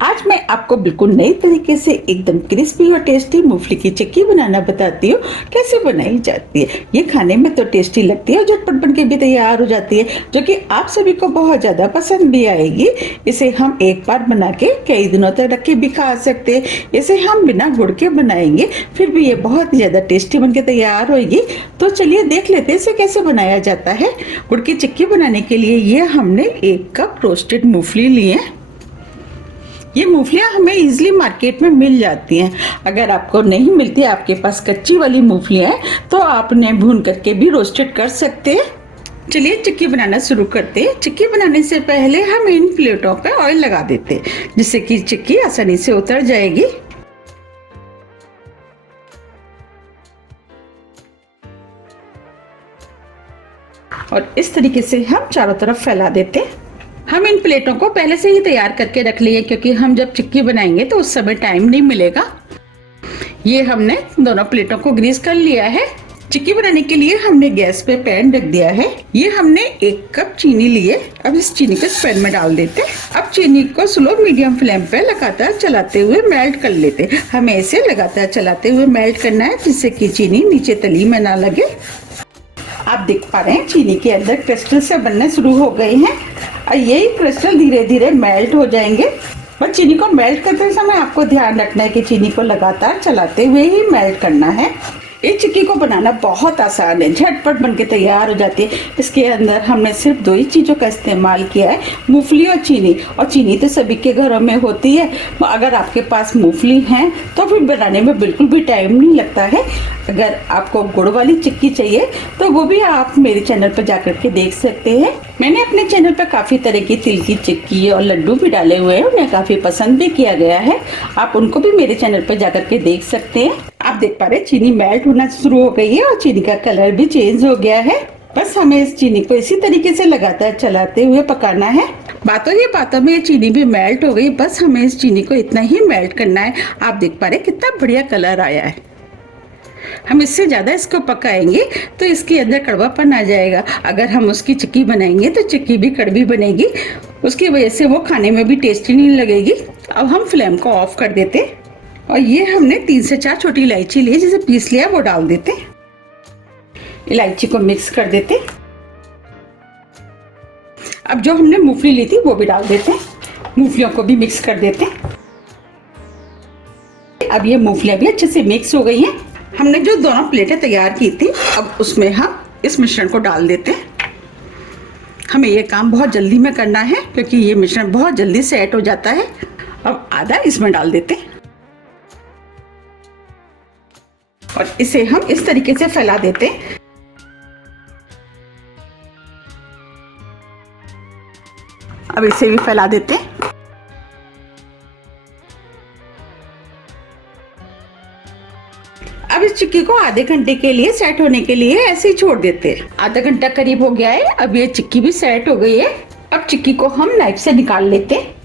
आज मैं आपको बिल्कुल नई तरीके से एकदम क्रिस्पी और टेस्टी मूंगफली की चिक्की बनाना बताती हूँ। कैसे बनाई जाती है। ये खाने में तो टेस्टी लगती है और झटपट बन के भी तैयार हो जाती है, जो कि आप सभी को बहुत ज़्यादा पसंद भी आएगी। इसे हम एक बार बना के कई दिनों तक रख के भी खा सकते हैं। इसे हम बिना गुड़ के बनाएंगे, फिर भी ये बहुत ही ज़्यादा टेस्टी बन के तैयार होगी। तो चलिए देख लेते हैं इसे कैसे बनाया जाता है। गुड़ की चिक्की बनाने के लिए ये हमने 1 कप रोस्टेड मूंगफली लिए। ये मूंगफलियां हमें इजीली मार्केट में मिल जाती हैं। अगर आपको नहीं मिलती, आपके पास कच्ची वाली मूंगफलियां हैं, तो आप उन्हें भून करके भी रोस्टेड कर सकते हैं। चलिए चिक्की बनाना शुरू करते हैं। चिक्की बनाने से पहले हम इन प्लेटों पे ऑयल लगा देते हैं, जिससे कि चिक्की आसानी से उतर जाएगी। और इस तरीके से हम चारों तरफ फैला देते हैं। हम इन प्लेटों को पहले से ही तैयार करके रख लिए, क्योंकि हम जब चिक्की बनाएंगे तो उस समय टाइम नहीं मिलेगा। ये हमने दोनों प्लेटों को ग्रीस कर लिया है। चिक्की बनाने के लिए हमने गैस पे पैन रख दिया है। ये हमने 1 कप चीनी लिए। अब इस चीनी को इस पैन में डाल देते हैं। अब चीनी को स्लो मीडियम फ्लेम पे लगातार चलाते हुए मेल्ट कर लेते हैं। हमें इसे लगातार चलाते हुए मेल्ट करना है, जिससे कि चीनी नीचे तली में ना लगे। आप देख पा रहे हैं चीनी के अंदर क्रिस्टल से बनने शुरू हो गए हैं और यही क्रिस्टल धीरे धीरे मेल्ट हो जाएंगे। बस चीनी को मेल्ट करते समय आपको ध्यान रखना है कि चीनी को लगातार चलाते हुए ही मेल्ट करना है। इस चिक्की को बनाना बहुत आसान है, झटपट बनके तैयार हो जाती है। इसके अंदर हमने सिर्फ 2 ही चीज़ों का इस्तेमाल किया है, मूंगफली और चीनी। और चीनी तो सभी के घरों में होती है। अगर आपके पास मूंगफली हैं तो फिर बनाने में बिल्कुल भी टाइम नहीं लगता है। अगर आपको गुड़ वाली चिक्की चाहिए तो वो भी आप मेरे चैनल पर जाकर के देख सकते हैं। मैंने अपने चैनल पर काफ़ी तरह की तिल की चिक्की और लड्डू भी डाले हुए हैं, उन्हें काफ़ी पसंद भी किया गया है। आप उनको भी मेरे चैनल पर जाकर के देख सकते हैं। आप देख पा रहे हैं चीनी मेल्ट होना शुरू हो गई है और चीनी का कलर भी चेंज हो गया है। बस हमें इस चीनी को इसी तरीके से लगातार चलाते हुए पकाना है। बातों ही बातों में ये चीनी भी मेल्ट हो गई। बस हमें इस चीनी को इतना ही मेल्ट करना है। आप देख पा रहे हैं कितना बढ़िया कलर आया है। हम इससे ज़्यादा इसको पकाएंगे तो इसके अंदर कड़वापन आ जाएगा। अगर हम उसकी चिक्की बनाएंगे तो चिक्की भी कड़वी बनेगी, उसकी वजह से वो खाने में भी टेस्टी नहीं लगेगी। अब हम फ्लेम को ऑफ कर देते और ये हमने 3 से 4 छोटी इलायची ली, जिसे पीस लिया, वो डाल देते। इलायची को मिक्स कर देते। अब जो हमने मूंगफली ली थी वो भी डाल देते। मूंगफलियों को भी मिक्स कर देते। अब ये मूंगफलियां भी अच्छे से मिक्स हो गई हैं। हमने जो दोनों प्लेटें तैयार की थी, अब उसमें हम इस मिश्रण को डाल देते हैं। हमें ये काम बहुत जल्दी में करना है, क्योंकि ये मिश्रण बहुत जल्दी सेट हो जाता है। अब आधा इसमें डाल देते हैं और इसे हम इस तरीके से फैला देते हैं। अब इसे भी फैला देते हैं। अब इस चिक्की को आधे घंटे के लिए सेट होने के लिए ऐसे ही छोड़ देते हैं। आधा घंटा करीब हो गया है। अब ये चिक्की भी सेट हो गई है। अब चिक्की को हम नाइफ से निकाल लेते हैं।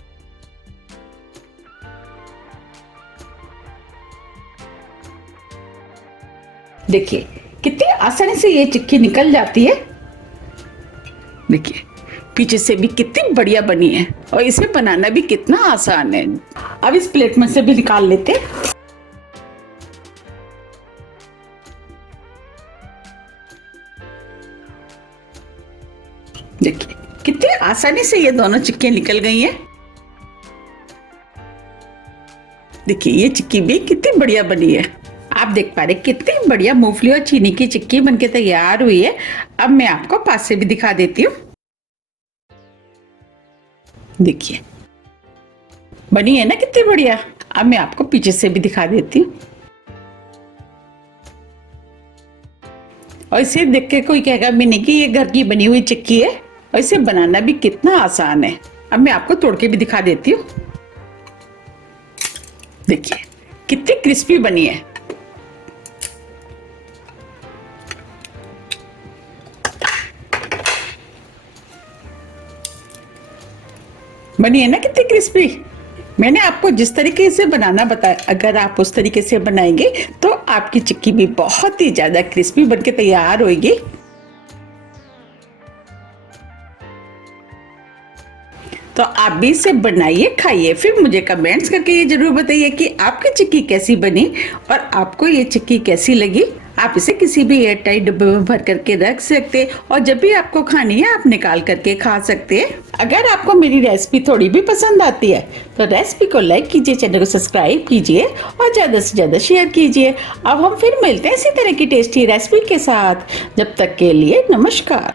देखिए कितनी आसानी से ये चिक्की निकल जाती है। देखिए पीछे से भी कितनी बढ़िया बनी है और इसे बनाना भी कितना आसान है। अब इस प्लेट में से भी निकाल लेते हैं। देखिए कितनी आसानी से ये दोनों चिक्की निकल गई हैं। देखिए ये चिक्की भी कितनी बढ़िया बनी है। आप देख पा रहे कितनी बढ़िया मूंगफली और चीनी की चिक्की बनके तैयार हुई है। अब मैं आपको पास से भी दिखा देती हूँ। देखिए बनी है ना कितनी बढ़िया। अब मैं आपको पीछे से भी दिखा देती हूँ। और इसे देख के कोई कहेगा भी नहीं कि ये घर की बनी हुई चिक्की है। और इसे बनाना भी कितना आसान है। अब मैं आपको तोड़ के भी दिखा देती हूँ। देखिए कितनी क्रिस्पी बनी है। बनी है ना कितनी क्रिस्पी। मैंने आपको जिस तरीके से बनाना बताया, अगर आप उस तरीके से बनाएंगे तो आपकी चिक्की भी बहुत ही ज्यादा क्रिस्पी बनके तैयार होगी। तो आप भी इसे बनाइए, खाइए, फिर मुझे कमेंट्स करके ये जरूर बताइए कि आपकी चिक्की कैसी बनी और आपको ये चिक्की कैसी लगी। आप इसे किसी भी एयर टाइट डब्बे में भर करके रख सकते और जब भी आपको खानी है आप निकाल करके खा सकते हैं। अगर आपको मेरी रेसिपी थोड़ी भी पसंद आती है तो रेसिपी को लाइक कीजिए, चैनल को सब्सक्राइब कीजिए और ज़्यादा से ज़्यादा शेयर कीजिए। अब हम फिर मिलते हैं इसी तरह की टेस्टी रेसिपी के साथ। जब तक के लिए नमस्कार।